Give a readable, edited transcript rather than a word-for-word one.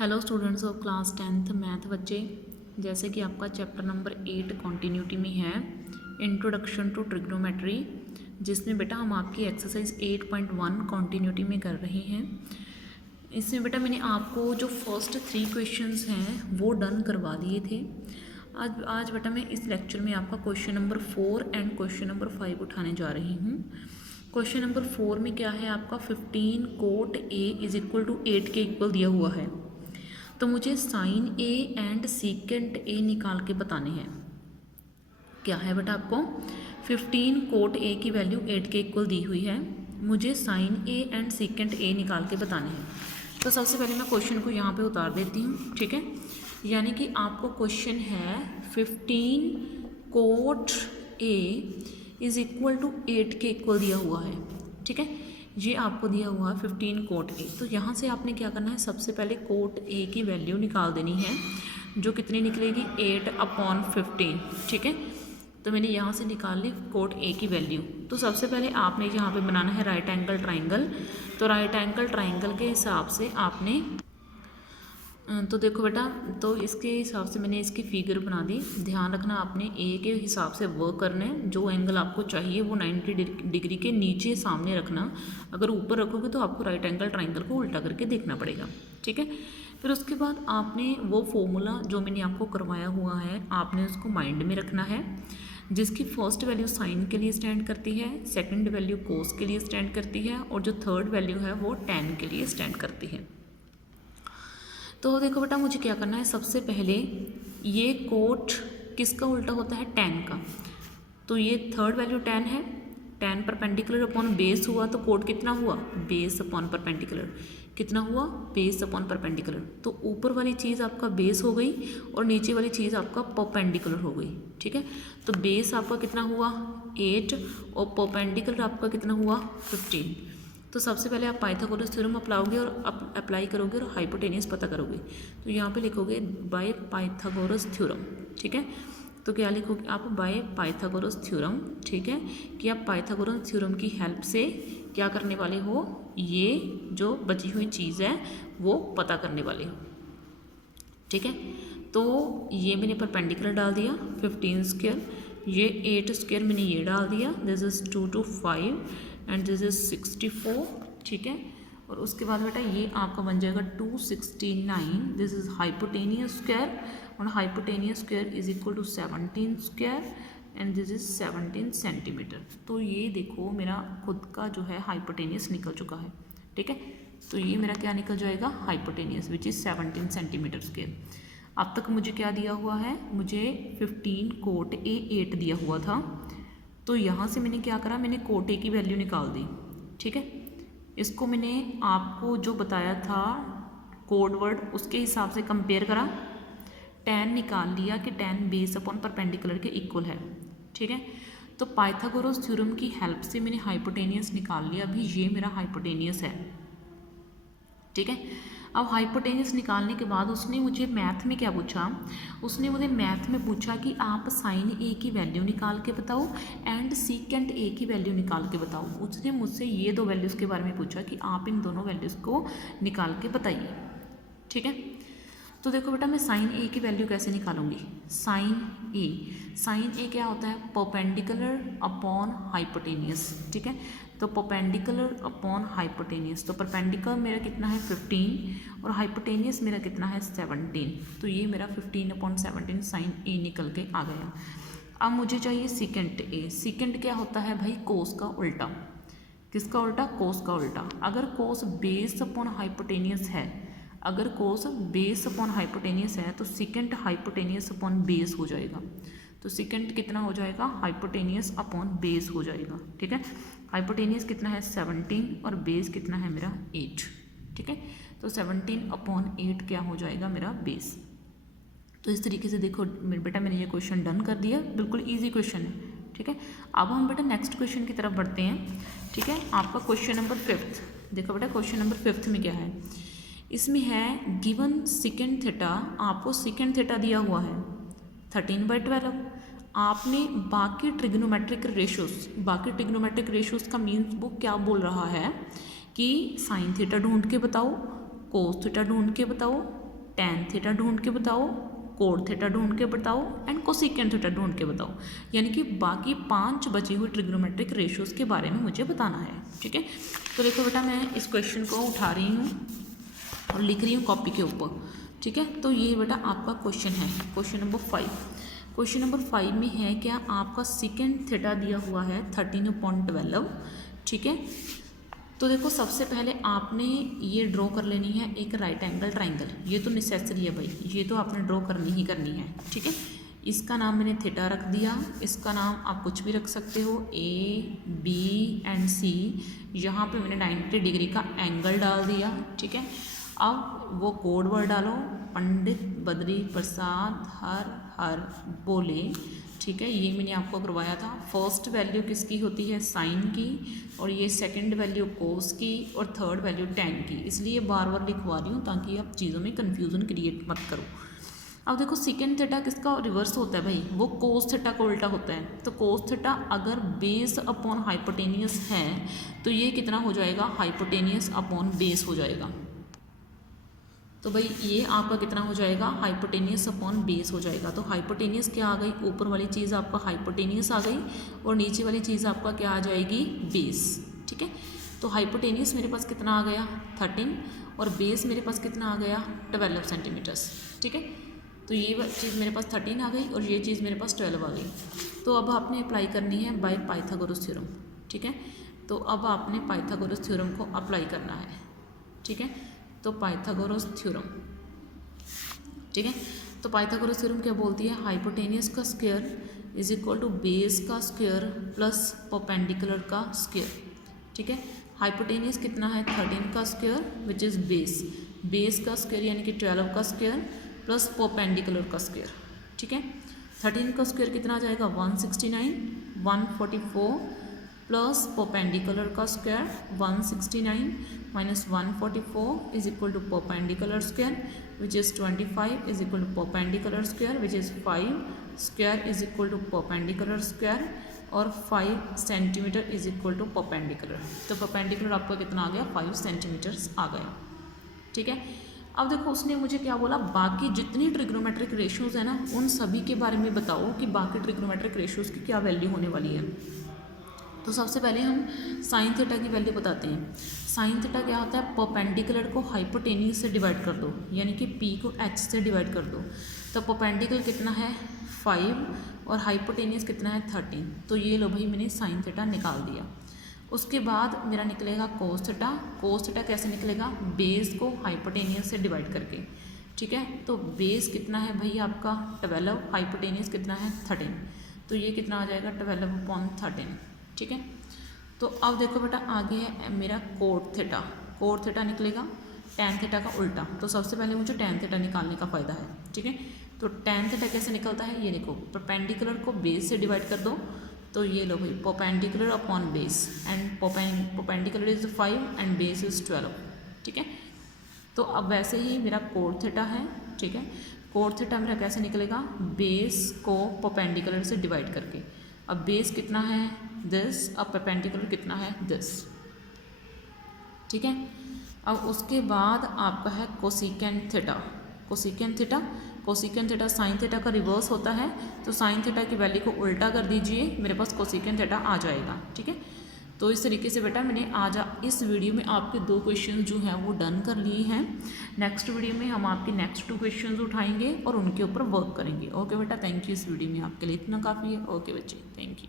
Hello students of class 10th math बच्चे, जैसे कि आपका चैप्टर नंबर 8 कॉन्टीन्यूटी में है इंट्रोडक्शन टू ट्रिग्नोमेट्री, जिसमें बेटा हम आपकी एक्सरसाइज 8.1 कॉन्टीन्यूटी में कर रहे हैं। इसमें बेटा मैंने आपको जो फर्स्ट 3 क्वेश्चंस हैं वो डन करवा दिए थे। आज बेटा मैं इस लेक्चर में आपका question number 4 and question number 5 उठाने जा रही हूँ। क्वेश्चन नंबर 4 में क्या है आपका 15 cot A is equal to 8 के इक्वल दिया हुआ है, तो मुझे sine A and secant A निकाल के बताने हैं। क्या है बेटा आपको 15 कोट ए की वैल्यू 8 के इक्वल दी हुई है, मुझे sine A and secant A निकाल के बताने हैं। तो सबसे पहले मैं क्वेश्चन को यहाँ पे उतार देती हूँ, ठीक है। यानी कि आपको क्वेश्चन है 15 cot A is equal to 8 के इक्वल दिया हुआ है, ठीक है। ये आपको दिया हुआ है 15 कोट ए। तो यहाँ से आपने क्या करना है, सबसे पहले कोट ए की वैल्यू निकाल देनी है, जो कितनी निकलेगी 8/15, ठीक है। तो मैंने यहाँ से निकाल ली कोट ए की वैल्यू। तो सबसे पहले आपने यहाँ पे बनाना है राइट एंगल ट्राइंगल। तो राइट एंगल ट्राइंगल के हिसाब से आपने तो देखो बेटा, तो इसके हिसाब से मैंने इसकी फिगर बना दी। ध्यान रखना आपने ए के हिसाब से वर्क करना है। जो एंगल आपको चाहिए वो 90 डिग्री के नीचे सामने रखना। अगर ऊपर रखोगे तो आपको राइट एंगल ट्राइंगल को उल्टा करके देखना पड़ेगा, ठीक है। फिर उसके बाद आपने वो फॉर्मूला जो मैंने आपको करवाया हुआ है आपने उसको माइंड में रखना है, जिसकी फर्स्ट वैल्यू साइन के लिए स्टैंड करती है, सेकंड वैल्यू कोस के लिए स्टैंड करती है और जो थर्ड वैल्यू है वो टैन के लिए स्टैंड करती है। तो देखो बेटा, मुझे क्या करना है, सबसे पहले ये कोट किसका उल्टा होता है, टैन का। तो ये थर्ड वैल्यू टैन है, टैन परपेंडिकुलर अपॉन बेस हुआ तो कोट कितना हुआ, बेस अपॉन परपेंडिकुलर। कितना हुआ, बेस अपॉन परपेंडिकुलर। तो ऊपर वाली चीज़ आपका बेस हो गई और नीचे वाली चीज़ आपका परपेंडिकुलर हो गई, ठीक है। तो बेस आपका कितना हुआ 8 और परपेंडिकुलर आपका कितना हुआ 15। तो सबसे पहले आप पाइथागोरस थ्योरम अप्लाओगे और अप्लाई करोगे और हाइपोटेनियस पता करोगे। तो यहाँ पे लिखोगे बाय पाइथागोरस थ्योरम, ठीक है। तो क्या लिखोगे आप, बाय पाइथागोरस थ्योरम, ठीक है, कि आप पाइथागोरस थ्योरम की हेल्प से क्या करने वाले हो, ये जो बची हुई चीज़ है वो पता करने वाले हो, ठीक है। तो ये मैंने परपेंडिकुलर डाल दिया 15 स्क्वायर, ये 8 स्क्वायर मैंने ये डाल दिया, this is 2 to 5 and this is 64, ठीक है। और उसके बाद बेटा ये आपका बन जाएगा 269, दिस इज़ हाइपोटेनियस स्क्वायर और hypotenuse square is equal to 17 square and this is 17 centimetre. तो ये देखो मेरा खुद का जो है हाइपोटेनियस निकल चुका है, ठीक है। तो ये मेरा क्या निकल जाएगा, hypotenuse which is 17 centimetre square. अब तक मुझे क्या दिया हुआ है, मुझे 15 कोट ए 8 दिया हुआ था। तो यहाँ से मैंने क्या करा, मैंने कोट ए की वैल्यू निकाल दी, ठीक है। इसको मैंने आपको जो बताया था कोड वर्ड उसके हिसाब से कंपेयर करा, टैन निकाल लिया कि टैन बेस अपॉन परपेंडिकुलर के इक्वल है, ठीक है। तो पाइथागोरस थ्योरम की हेल्प से मैंने हाइपोटेनियस निकाल लिया। अभी ये मेरा हाइपोटेनियस है, ठीक है। अब हाइपोटेनियस निकालने के बाद उसने मुझे मैथ में क्या पूछा, उसने मुझे मैथ में पूछा कि आप साइन ए की वैल्यू निकाल के बताओ एंड सीकेंट ए की वैल्यू निकाल के बताओ। उसने मुझसे ये दो वैल्यूज़ के बारे में पूछा कि आप इन दोनों वैल्यूज़ को निकाल के बताइए, ठीक है। तो देखो बेटा, मैं साइन ए की वैल्यू कैसे निकालूंगी, साइन ए क्या होता है, परपेंडिकुलर अपॉन हाइपोटेनियस, ठीक है। तो परपेंडिकुलर अपॉन हाइपोटेनियस, तो परपेंडिकुलर मेरा कितना है 15 और हाइपोटेनियस मेरा कितना है 17। तो ये मेरा 15/17 साइन ए निकल के आ गया। अब मुझे चाहिए सीकेंट ए। सीकेंट क्या होता है भाई, कोस का उल्टा। किसका उल्टा, कोस का उल्टा। अगर कोस बेस अपॉन हाइपोटेनियस है, अगर कोस बेस अपॉन हाइपोटेनियस है तो सीकेंट हाइपोटेनियस अपॉन बेस हो जाएगा। तो सीकेंट कितना हो जाएगा, हाइपोटेनियस अपॉन बेस हो जाएगा, ठीक है। हाइपोटेनियस कितना है 17 और बेस कितना है मेरा 8, ठीक है। तो 17/8 क्या हो जाएगा मेरा बेस। तो इस तरीके से देखो बेटा, मैंने ये क्वेश्चन डन कर दिया, बिल्कुल ईजी क्वेश्चन है, ठीक है। अब हम बेटा नेक्स्ट क्वेश्चन की तरफ बढ़ते हैं, ठीक है। आपका क्वेश्चन नंबर 5, देखो बेटा क्वेश्चन नंबर 5 में क्या है, इसमें है गिवन सेकेंड थीटा, आपको सेकेंड थीटा दिया हुआ है 13/12। आपने बाकी ट्रिग्नोमेट्रिक रेशियोज का मीन्स वो क्या बोल रहा है कि साइन थीटा ढूंढ के बताओ, कोस थीटा ढूंढ के बताओ, टैन थीटा ढूंढ के बताओ, कोड थीटा ढूंढ के बताओ एंड कोसेकेंट थीटा ढूंढ के बताओ। यानी कि बाकी 5 बची हुई ट्रिग्नोमेट्रिक रेशियोज़ के बारे में मुझे बताना है। ठीक है, तो देखो बेटा मैं इस क्वेश्चन को उठा रही हूँ और लिख रही हूँ कॉपी के ऊपर। ठीक है, तो ये बेटा आपका क्वेश्चन है, क्वेश्चन नंबर 5। क्वेश्चन नंबर 5 में है क्या, आपका सेकेंड थीटा दिया हुआ है 13/12। ठीक है, तो देखो सबसे पहले आपने ये ड्रॉ कर लेनी है एक राइट एंगल ट्राइंगल। ये तो नेसेसरी है भाई, ये तो आपने ड्रॉ करनी ही करनी है। ठीक है, इसका नाम मैंने थीटा रख दिया, इसका नाम आप कुछ भी रख सकते हो, A, B एंड C। यहाँ पे मैंने 90 डिग्री का एंगल डाल दिया। ठीक है, अब वो कोड वर्ड डालो, पंडित बद्री प्रसाद हर हर बोले। ठीक है, ये मैंने आपको करवाया था। फर्स्ट वैल्यू किसकी होती है, साइन की, और ये सेकंड वैल्यू कोस की, और थर्ड वैल्यू टैन की। इसलिए बार बार लिखवा रही हूँ ताकि आप चीज़ों में कन्फ्यूज़न क्रिएट मत करो। अब देखो सेकेंड थीटा किसका रिवर्स होता है भाई, वो कोस थीटा का उल्टा होता है। तो कोस थीटा अगर बेस अपॉन हाइपोटेनियस है तो ये कितना हो जाएगा, हाइपोटेनियस अपॉन बेस हो जाएगा। तो भाई ये आपका कितना हो जाएगा, हाइपोटेनियस अपॉन बेस हो जाएगा। तो हाइपोटेनियस क्या आ गई, ऊपर वाली चीज़ आपका हाइपोटेनियस आ गई, और नीचे वाली चीज़ आपका क्या आ जाएगी, बेस। ठीक है, तो हाइपोटेनियस मेरे पास कितना आ गया 13, और बेस मेरे पास कितना आ गया 12 सेंटीमीटर्स। ठीक है, तो ये चीज़ मेरे पास 13 आ गई और ये चीज़ मेरे पास 12 आ गई। तो अब आपने अप्लाई करनी है बाय पाइथागोरस थ्योरम। ठीक है, तो अब आपने पाइथागोरस थ्योरम को अप्लाई करना है। ठीक है, तो पाइथागोरस थ्योरम। ठीक है, तो पाइथागोरस थ्योरम क्या बोलती है, हाइपोटेनियस का square is equal to base का स्क्वायर प्लस परपेंडिकुलर का स्क्वायर। ठीक है, हाइपोटेनियस कितना है 13 का square which is base, base का स्क्वायर यानी कि 12 का स्क्वायर प्लस परपेंडिकुलर का स्क्वायर। ठीक है, 13 का स्क्वायर कितना आ जाएगा 169, 144 प्लस परपेंडिकुलर का square 169 minus 144 is equal to perpendicular square which is 25 is equal to perpendicular square which is 5 square is equal to perpendicular square, और 5 centimetre is equal to perpendicular. तो perpendicular आपका कितना आ गया 5 centimetres आ गया। ठीक है, अब देखो उसने मुझे क्या बोला, बाकी जितनी ट्रिग्नोमेट्रिक रेशियोज़ है ना उन सभी के बारे में बताओ कि बाकी ट्रिग्नोमेट्रिक रेशियोज़ की क्या वैल्यू होने वाली है। तो सबसे पहले हम साइन थीटा की वैल्यू बताते हैं। साइन थीटा क्या होता है, परपेंडिकुलर को हाइपोटेनियस से डिवाइड कर दो, यानी कि P को H से डिवाइड कर दो। तो परपेंडिकुलर कितना है 5 और हाइपोटेनियस कितना है 13। तो ये लो भाई मैंने साइन थीटा निकाल दिया। उसके बाद मेरा निकलेगा कोस थीटा। कोस थीटा कैसे निकलेगा, बेस को हाइपोटेनियस से डिवाइड करके। ठीक है, तो बेस कितना है भाई आपका 12, हाइपोटेनियस कितना है 13, तो ये कितना आ जाएगा 12/13। ठीक है, तो अब देखो बेटा आगे है मेरा कोड थीटा। कोड थीटा निकलेगा टैन थीटा का उल्टा। तो सबसे पहले मुझे टैन थीटा निकालने का फ़ायदा है। ठीक है, तो टैन थीटा कैसे निकलता है, ये देखो परपेंडिकुलर को बेस से डिवाइड कर दो, तो ये लो भाई perpendicular upon base, and perpendicular is 5 and base is 12। ठीक है, तो अब वैसे ही मेरा कोड थीटा है। ठीक है, कोड थीटा मेरा कैसे निकलेगा, बेस को परपेंडिकुलर से डिवाइड करके। अब बेस कितना है दिस, अब परपेंडिकुलर कितना है दिस। ठीक है, अब उसके बाद आपका है cosecant theta. Cosecant theta, cosecant theta sine theta का रिवर्स होता है, तो साइन थीटा की वैल्यू को उल्टा कर दीजिए, मेरे पास कोसिकेंट थीटा आ जाएगा। ठीक है, तो इस तरीके से बेटा मैंने आज इस वीडियो में आपके 2 क्वेश्चन जो हैं वो डन कर लिए हैं। नेक्स्ट वीडियो में हम आपके नेक्स्ट 2 क्वेश्चन उठाएंगे और उनके ऊपर वर्क करेंगे। ओके बेटा, थैंक यू। इस वीडियो में आपके लिए इतना काफ़ी है। ओके बच्चे, थैंक यू।